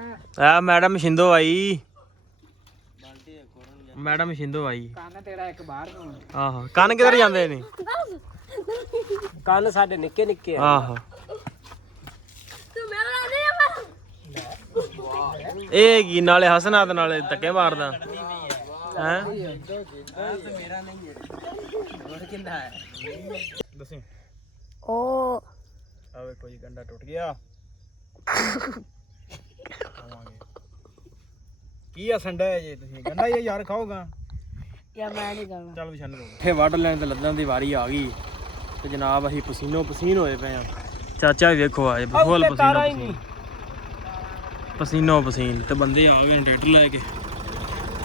ਆ ਮੈਡਮ ਸ਼ਿੰਦੋ ਆਈ। ਮੈਡਮ ਸ਼ਿੰਦੋ ਆਈ। ਕੰਨ ਤੇਰਾ ਇੱਕ ਬਾਹਰ ਨੂੰ। ਆਹੋ ਕੰਨ ਕਿੱਧਰ ਜਾਂਦੇ ਨੇ? ਕੰਨ ਸਾਡੇ ਨਿੱਕੇ ਨਿੱਕੇ ਆ। ਆਹੋ ਇਹ ਕੀ ਨਾਲੇ ਹਸਨਾ ਤੇ ਨਾਲੇ ਧੱਕੇ ਮਾਰਦਾ ਹੈ। ਮੇਰਾ ਨਹੀਂ ਹੈ। ਹੋਰ ਕਿੰਨਾ ਹੈ? ਦੱਸੀ ਉਹ ਆ ਵੇਖੋ ਜੀ ਗੰਡਾ ਟੁੱਟ ਗਿਆ। ਕੀ ਆ ਸੰਡਾ ਹੈ ਜੀ? ਤੁਸੀਂ ਗੰਡਾ ਹੀ ਯਾਰ ਖਾਓਗਾ ਯਾ ਮੈਂ ਨਹੀਂ ਖਾਣਾ। ਚੱਲ ਵਿਛਾਣ ਲਓ। ਇਹ ਵੱਢ ਲੈਣ ਤੇ ਲੱਦਣ ਦੀ ਵਾਰੀ ਆ ਗਈ ਤੇ ਜਨਾਬ ਅਸੀਂ ਪਸੀਨੋ ਪਸੀਨ ਹੋਏ ਪਏ ਆ। ਚਾਚਾ ਵੀ ਵੇਖੋ ਆਏ ਫੁੱਲ ਪਸੀਨੋ ਪਸੀਨ ਤੇ ਬੰਦੇ ਆ ਗਏ ਨੇ ਟਰੈਕਟਰ ਲੈ ਕੇ।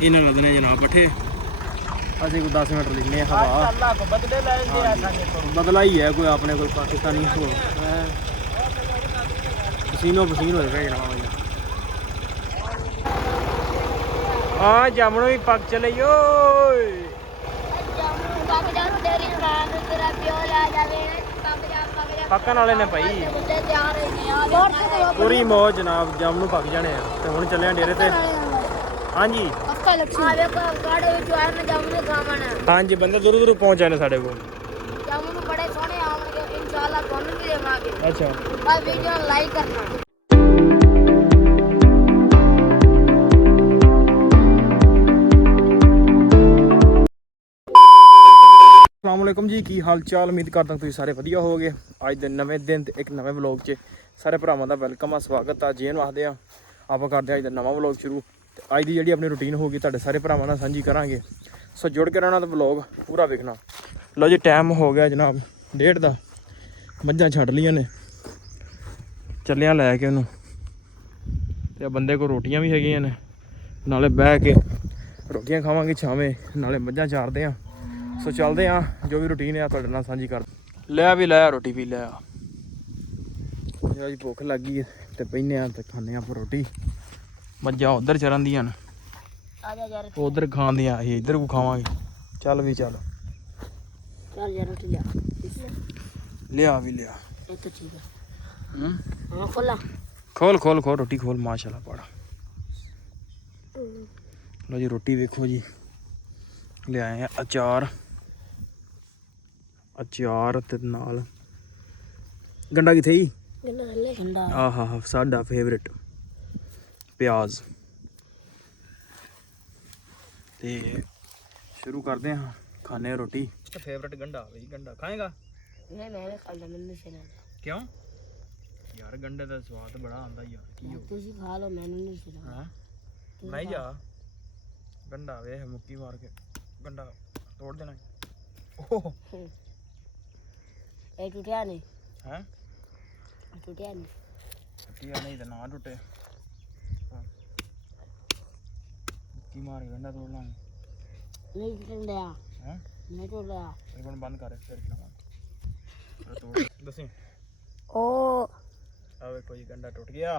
ਇਹਨਾਂ ਲੱਦਣੇ ਜਨਾਬ ਪੱਠੇ। ਅਸੀਂ ਕੋਈ 10 ਮਿੰਟ ਲਿਖਨੇ ਹਵਾ। ਅੱਲਾ ਕੋ ਬਦਲੇ ਲੈਂਦੇ ਆ ਸਾਡੇ ਕੋਲ। ਬਦਲਾ ਹੀ ਹੈ ਕੋਈ ਆਪਣੇ ਕੋਲ ਪਾਕਿਸਤਾਨੀ ਹੋ। ਪਸੀਨੋ ਪਸੀਨ ਹੋਏ ਪਏ ਜਨਾਬ। ਹਾਂ ਜਾਮਣੋ ਵੀ ਪੱਕ ਚਲੇ ਓਏ। ਪੱਕਣ ਵਾਲੇ ਨੇ ਭਾਈ ਪੂਰੀ ਮੌਜ ਜਨਾਬ। ਜਾਮਣੂ ਪੱਕ ਜਾਣੇ ਆ ਤੇ ਹੁਣ ਚੱਲੇ ਆ ਡੇਰੇ ਤੇ। ਹਾਂਜੀ ਹਾਂਜੀ ਬੰਦੇ ਦੂਰ ਦੂਰ ਪਹੁੰਚ ਜਾਣੇ ਸਾਡੇ ਕੋਲ। ਬੜੇ ਸੋਹਣੇ ਆਉਣਗੇ ਇਨਸ਼ਾਅੱਲਾ ਤੁਹਾਨੂੰ ਵੀ ਦੇਵਾਂਗੇ। ਅੱਛਾ ਬਸ ਵੀਡੀਓ ਨੂੰ ਲਾਈਕ ਕਰਨਾ। अस्सलामुअलैकुम जी की हाल चाल। उम्मीद करता तुम सारे वधिया हो गए। अज के नवे दिन ते एक नवे व्लॉग च सारे भरावां दा वेलकम आ, स्वागत आ। जी आखदे आ आप करते अज का नवा व्लॉग शुरू। तो अज की जी अपनी रूटीन होगी तुहाडे सारे भरावां नाल सांझी करांगे। सो जुड़ के रहना तो व्लॉग पूरा वेखना। लो जी टाइम हो गया जनाब 1:30 दा। मझां छड्ड लियां ने चलिया लैके उन्होंने ते बंदे को रोटियां भी हैगियां ने नाले बह के रोटियां खावांगे छावें नाले मझां चारदे आ। सो चलते हैं जो भी रूटीन है तुहाडे नाल सांझी कर लिया भी लिया रोटी भी लिया जी। भुख लग गई तो बहने तो खाने आप रोटी। मझां उधर चरन दियां न उधर खान दियां असीं इधर को खावांगे। चल भी चल लिया भी लिया। खोल खोल खोल रोटी खोल माशाल्लाह पड़ा। लो जी रोटी देखो जी ले आए हैं अचार अचार ते नाल गंडा किथे ही हाँ हाँ हाँ साडा फेवरेट प्याज। ते शुरू करते हैं खाने रोटी। फेवरेट गंडा भाई गंडा खाएगा? क्यों यार गंडे का स्वाद बड़ा आंदा यार। की हो तुसी खा लो मैनू नहीं खिलाना। हां नहीं जा गंडा वे मुक्की मार के गंडा तोड़ देना। ओह ए टूटिया नहीं हैं टूटिया नहीं तो ना टूटे। मुक्की मार के गंडा तोड़ लांगे। नहीं टूट गया हैं नहीं टूट गया। एक मिनट बंद कर फिर खिलावांगे। तोड़ दसी ओ आ वे कोई गंडा टूट गया।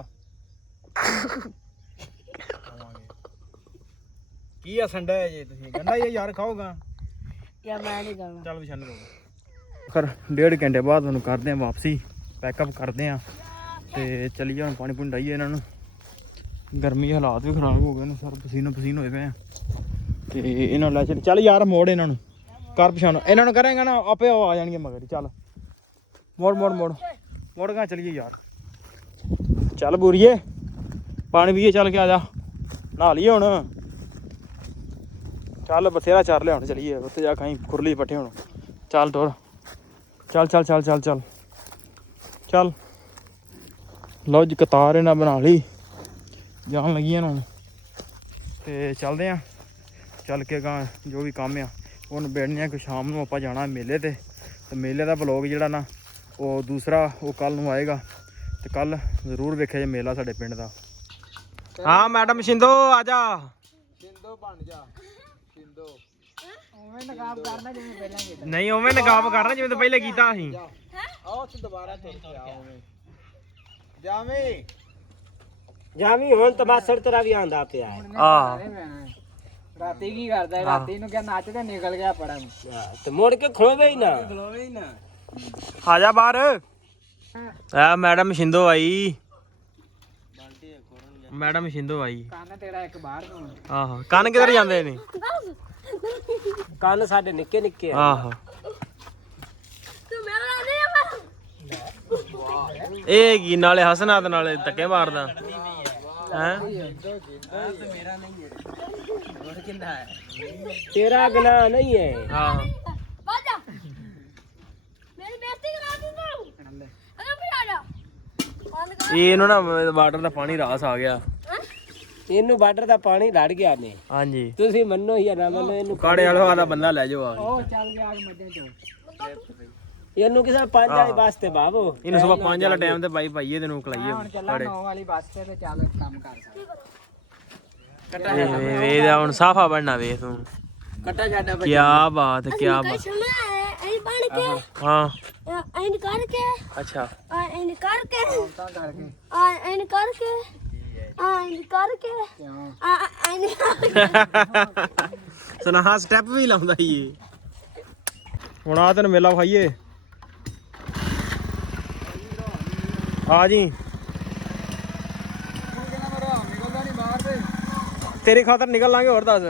की आ संडा है जी? तुसीं गंडा ही यार खाओगा या मैं नहीं खाना। चल विछन दो फिर 1.5 घंटे बाद तुहानूं करदे हैं वापसी पैकअप करदे हैं ते चलिए हुण पानी पुनी डाइए इन्हां नूं। गर्मी हालात भी खराब हो गए ने सर पसीनो पसीन होए पे ते इन्हां लै चल यार मोड़ इन्हां नूं कर पछाण इन्हां नूं करेंगा ना आपे आ जाणगे मगर। चल मोड़ मोड़ मोड़ मोड़ कहाँ चलिए यार। चल बूरिए पानी पीए चल के आ जा नहा लीए हुण। चल बथेरा चार लिया चलिए उत्थे जा कहीं खुरली पट्ठे हुण। चल टोर चल चल चल चल चल चल। लो जी कतार इन्हें बना ली जान लगी हुण ते चलते हैं। चल के गां जो भी काम है वो निबेड़ने कि शाम को आप जाना मेले ते मेले का ब्लॉग जिहड़ा ना वो दूसरा वो कल नूं आएगा ते कल जरूर वेखिया जे मेला साडे पिंड दा। हाँ मैडम शिंदो आ जा शिंदो बन जा शिंदो ओवें नकाब करना जिवें पहले कीता। नहीं उवें नकाब करना जिवें तो पहले कीता सी। आओ तू दोबारा तुर के आ ओवें जावी जावी हुण तो बस तेरा भी आंदा पिया है। हां राती की करदा है राती नु क्या नाच के निकल गया पड़न तो मोड़ के खलोवे ही ना आ जा बाहर। आ मैडम शिंदो आई ਮੈਡਮ ਸ਼ਿੰਦੋ ਆਈ। ਕੰਨ ਤੇਰਾ ਇੱਕ ਬਾਹਰ ਨੂੰ ਆਹੋ ਕੰਨ ਕਿੱਧਰ ਜਾਂਦੇ ਨੇ? ਕੰਨ ਸਾਡੇ ਨਿੱਕੇ ਨਿੱਕੇ ਆ। ਆਹੋ ਤੂੰ ਮੇਰਾ ਨਹੀਂ ਆ ਇਹ ਕੀ ਨਾਲੇ ਹਸਨਾ ਤੇ ਨਾਲੇ ਧੱਕੇ ਮਾਰਦਾ ਹੈ। ਤੇਰਾ ਗੁਨਾਹ ਨਹੀਂ ਹੈ। ਆਹੋ ਬਾਜਾ ਮੇਰੀ ਬੇਇੱਜ਼ਤੀ ਕਰਾ ਦੂੰ ਤੂੰ ਅਰੇ ਪਿਆ ਜਾ ਬੰਦ ਕਰ ਇਹਨੂੰ ਨਾ ਵਾਟਰ ਦਾ ਪਾਣੀ ਰਾਸ ਆ ਗਿਆ। ਇਹਨੂੰ ਬਾਰਡਰ ਦਾ ਪਾਣੀ ਲੜ ਗਿਆ ਨੇ। ਹਾਂਜੀ ਤੁਸੀਂ ਮੰਨੋ ਜਾਂ ਨਾ ਮੰਨੋ, ਇਹਨੂੰ ਕਾੜੇ ਵਾਲਾ ਦਾ ਬੰਦਾ ਲੈ ਜਾਓ ਆ ਕੇ। ਉਹ ਚੱਲ ਗਿਆ ਅੱਜ ਮੱਝਾਂ ਚੋਂ ਇਹਨੂੰ ਕਿਸੇ 5 ਵਾਲੇ ਵਾਸਤੇ ਬਾਬੋ। ਇਹਨੂੰ ਸਵੇਰ 5 ਵਾਲਾ ਟਾਈਮ ਤੇ ਬਾਈ ਭਾਈਏ ਤੈਨੂੰ ਖਲਾਈਏ ਹੁਣ ਚੱਲਾਂ 9 ਵਾਲੀ ਬੱਸ ਤੇ ਚੱਲ ਕੰਮ ਕਰ ਸਕਦਾ ਵੇ ਦਾ ਹੁਣ ਸਾਫਾ ਬਣਨਾ ਵੇ ਤੂੰ। ਕੱਟਾ ਛੱਡ ਕੀ ਬਾਤ ਕੀ ਬਾਤ। ਸੁਣਾ ਐ ਬਣ ਕੇ ਹਾਂ ਐਨ ਕਰਕੇ ਅੱਛਾ ਐਨ ਕਰਕੇ ਤਾਂ ਕਰਕੇ ਐਨ ਕਰਕੇ ਐਨ ਕਰਕੇ ਕਿਉਂ ਐਨ ਸੁਨਾ ਸਟੈਪ ਵੀ ਲਾਉਂਦਾ ਈ ਇਹ। ਹੁਣ ਆ ਤੈਨੂੰ ਮੇਲਾ ਵਿਖਾਈਏ ਆ ਜੀ। ਨਿਕਲਦਾ ਨਹੀਂ ਬਾਹਰ ਤੇ ਤੇਰੇ ਖਾਤਰ ਨਿਕਲ ਲਾਂਗੇ। ਹੋਰ ਦੱਸ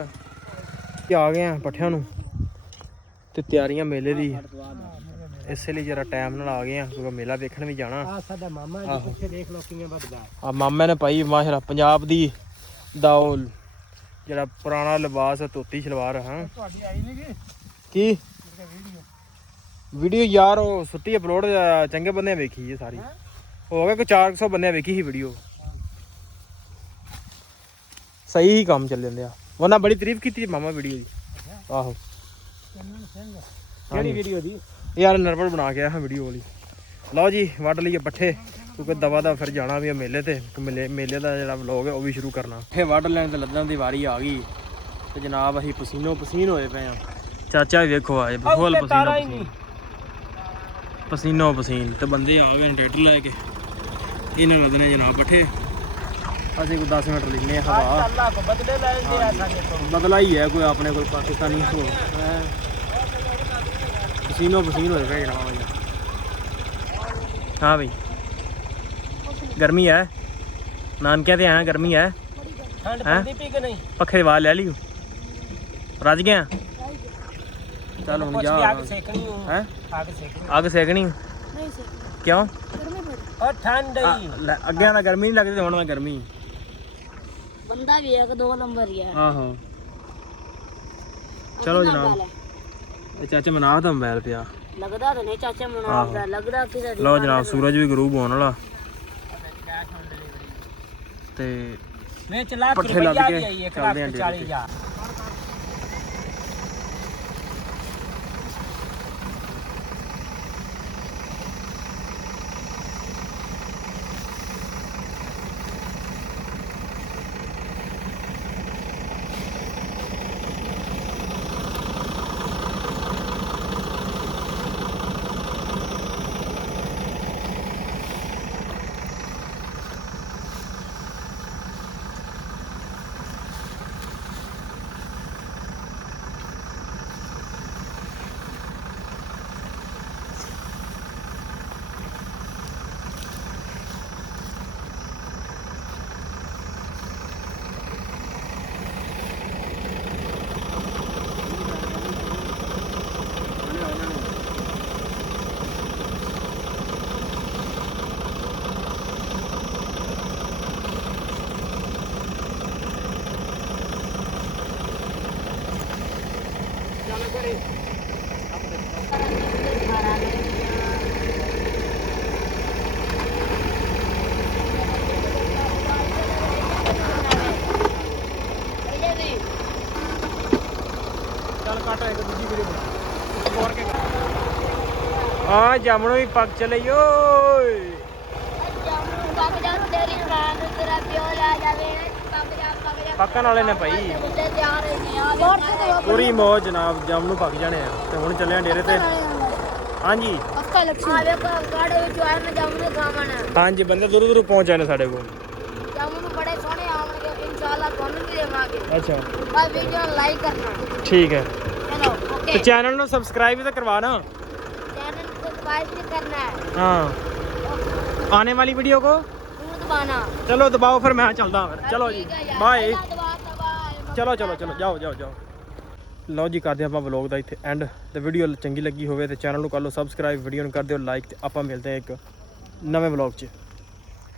ਕਿ ਆ ਗਏ ਆ ਪੱਠਿਆਂ ਨੂੰ ਤੇ ਤਿਆਰੀਆਂ ਮੇਲੇ ਦੀ, ਇਸੇ ਲਈ ਜਰਾ ਟਾਈਮ ਨਾਲ ਆ ਗਏ ਆ ਕਿਉਂਕਿ ਮੇਲਾ ਵੇਖਣ ਵੀ ਜਾਣਾ। ਆ ਸਾਡਾ ਮਾਮਾ ਜੀ ਪਿੱਛੇ ਦੇਖ ਲੋ ਕਿਵੇਂ ਵੱਧਦਾ। ਆ ਮਾਮੇ ਨੇ ਪਾਈ ਮਾਸ਼ਾਅੱਲਾ ਪੰਜਾਬ ਦੀ ਦਾ ਉਹ ਜਿਹੜਾ ਪੁਰਾਣਾ ਲਿਬਾਸ ਧੋਤੀ ਸਲਵਾਰ। ਹਾਂ ਤੁਹਾਡੀ ਆਈ ਨਹੀਂ ਗੀ ਕੀ ਵੀਡੀਓ ਯਾਰ ਉਹ ਸੁੱਟੀ ਅਪਲੋਡ ਚੰਗੇ ਬੰਦੇ ਵੇਖੀ ਹੈ ਸਾਰੀ। ਹੋ ਗਿਆ ਕੋਈ 400 ਬੰਦਿਆਂ ਵੇਖੀ ਸੀ ਵੀਡੀਓ। ਸਹੀ ਹੀ ਕੰਮ ਚੱਲ ਜਾਂਦੇ ਆ। ਉਹਨਾਂ ਬੜੀ ਤਾਰੀਫ ਕੀਤੀ ਮਾਮਾ ਵੀਡੀਓ ਦੀ। ਆਹੋ ਕਿਹੜੀ ਵੀਡੀਓ ਦੀ? ਯਾਰ ਨਰਵਲ ਬਣਾ ਕੇ ਆਇਆ ਵੀਡੀਓ ਵਾਲੀ। ਲਓ ਜੀ ਵੱਢ ਲਈਏ ਪੱਠੇ ਕਿਉਂਕਿ ਦਵਾ ਦਾ ਫਿਰ ਜਾਣਾ ਵੀ ਆ ਮੇਲੇ ਤੇ। ਮੇਲੇ ਦਾ ਜਿਹੜਾ ਵਲੋਗ ਹੈ ਉਹ ਵੀ ਸ਼ੁਰੂ ਕਰਨਾ। ਪੱਠੇ ਵੱਢ ਲੈਣ ਤੇ ਲੱਦਣ ਦੀ ਵਾਰੀ ਆ ਗਈ ਤੇ ਜਨਾਬ ਅਸੀਂ ਪਸੀਨੋ ਪਸੀਨ ਹੋਏ ਪਏ ਆ। ਚਾਚਾ ਵੀ ਵੇਖੋ ਆਏ ਫੁੱਲ ਪਸੀਨੋ ਪਸੀਨ ਤੇ ਬੰਦੇ ਆ ਗਏ ਨੇ ਟਰੈਕਟਰ ਲੈ ਕੇ। ਇਹਨਾਂ ਲੱਦਣੇ ਜਨਾਬ ਪੱਠੇ। ਅਸੀਂ ਕੋਈ 10 ਮਿੰਟ ਲੈਨੇ ਆ ਹਵਾ। ਅੱਲਾ ਕੋ ਬਦਲੇ ਲੈਂਦੇ ਆ ਸਾਡੇ ਤੋਂ। ਬਦਲਾ ਹੀ ਹੈ ਕੋਈ ਆਪਣੇ ਕੋਲ ਪਾਕਿਸਤਾਨੀ ਹੋ। ਪਸੀਨੋ ਪਸੀਨ ਹੋਏ ਪਏ ਜਨਾਬ। हाँ भाई गर्मी है नानकिया ते आया गर्मी है ਠੰਡ ਪੈਂਦੀ ਪਈ ਕਿ ਨਹੀਂ? पखे वाल ले लियो रज गया चल हुन जा ਅੱਗ ਸੇਕਣੀ हैं ਅੱਗ ਸੇਕਣੀ। अग सेकनी ਨਹੀਂ ਸੇ क्यों ਗਰਮੀ ਬੜੀ ਉਹ ਠੰਡ ਹੀ अगे ना गर्मी नहीं लगती हुन गर्मी ਬੰਦਾ ਵੀ ਇੱਕ 2 ਨੰਬਰ ਹੀ ਹੈ। आहो चलो जनाब चाचा मना तो मोबाइल पिया ਲੱਗਦਾ ਤਾਂ ਨਹੀਂ ਚਾਚਾ ਮਨਾਉਂਦਾ ਲੱਗਦਾ ਕਿਹਦਾ ਲਓ ਜਨਾਬ ਸੂਰਜ ਵੀ ਗਰੂਬ ਹੋਣ ਵਾਲਾ ਤੇ ਮੈਂ ਚਲਾ ਪੱਠੇ ਕੇ ਲੱਦ ਰੁਪਈਆ ਕੇ ਵੀ ਆਈ 1 ਚੱਲਦੇ ਆਂ ਲੱਖ ਡੇਰੇ 40,000। हाँ जामनो भी पक चले ਓਏ ਪੱਕ ਜਾ ਤੇਰੀ ਰਾਤ ਤੇਰਾ ਪਿਓ ਲੈ ਜਾਵੇ ਪੱਕ ਜਾ ਪੱਕਣ ਵਾਲੇ ਨੇ ਭਾਈ ਮੁੰਡੇ ਤਿਆਰ ਨੇ ਆ ਪੂਰੀ ਮੌਜ ਜਨਾਬ ਜਾਮਨੂ ਪੱਕ ਜਾਣੇ ਆ ਤੇ ਹੁਣ ਚੱਲੇ ਆ ਡੇਰੇ ਤੇ ਹਾਂਜੀ ਪੱਕਾ ਲక్ష్ਮੀ ਆ ਵੇਖੋ ਗਾੜੇ ਵਿੱਚ ਆਏ ਮੈਂ ਜਾਮਨੂੰ ਖਾਵਣ ਹਾਂਜੀ ਬੰਦੇ ਦੂਰ ਦੂਰ ਪਹੁੰਚ ਆਏ ਨੇ ਸਾਡੇ ਕੋਲ ਜਾਮਨੂੰ ਬੜੇ ਸੋਹਣੇ ਆਉਣਗੇ ਇਨਸ਼ਾਅੱਲਾ ਤੁਹਾਨੂੰ ਵੀ ਦੇਵਾਂਗੇ ਅੱਛਾ ਆ ਵੀਡੀਓ ਲਾਈਕ ਕਰਨਾ ਠੀਕ ਹੈ ਚਲੋ ਤੇ ਓਕੇ ਚੈਨਲ ਨੂੰ ਸਬਸਕ੍ਰਾइब भी तो करवाना चैनल को सब्सक्राइब भी करना है हाँ आने वाली वीडियो को ਦਬਾਣਾ ਚਲੋ ਦਬਾਓ ਫਿਰ ਮੈਂ ਚੱਲਦਾ ਫਿਰ ਚਲੋ ਜੀ ਬਾਏ ਦਬਾ ਚਲੋ ਚਲੋ ਚਲੋ ਜਾਓ ਜਾਓ ਜਾਓ ਲਓ ਜੀ ਕਰਦੇ ਆਪਾਂ ਵਲੌਗ ਦਾ ਇੱਥੇ ਐਂਡ ਤੇ ਵੀਡੀਓ ਚੰਗੀ ਲੱਗੀ ਹੋਵੇ ਤੇ ਚੈਨਲ ਨੂੰ ਕਰ ਲਓ ਸਬਸਕ੍ਰਾਈਬ ਵੀਡੀਓ ਨੂੰ ਕਰ ਦਿਓ ਲਾਈਕ ਤੇ ਆਪਾਂ ਮਿਲਦੇ ਹਾਂ ਇੱਕ ਨਵੇਂ ਵਲੌਗ 'ਚ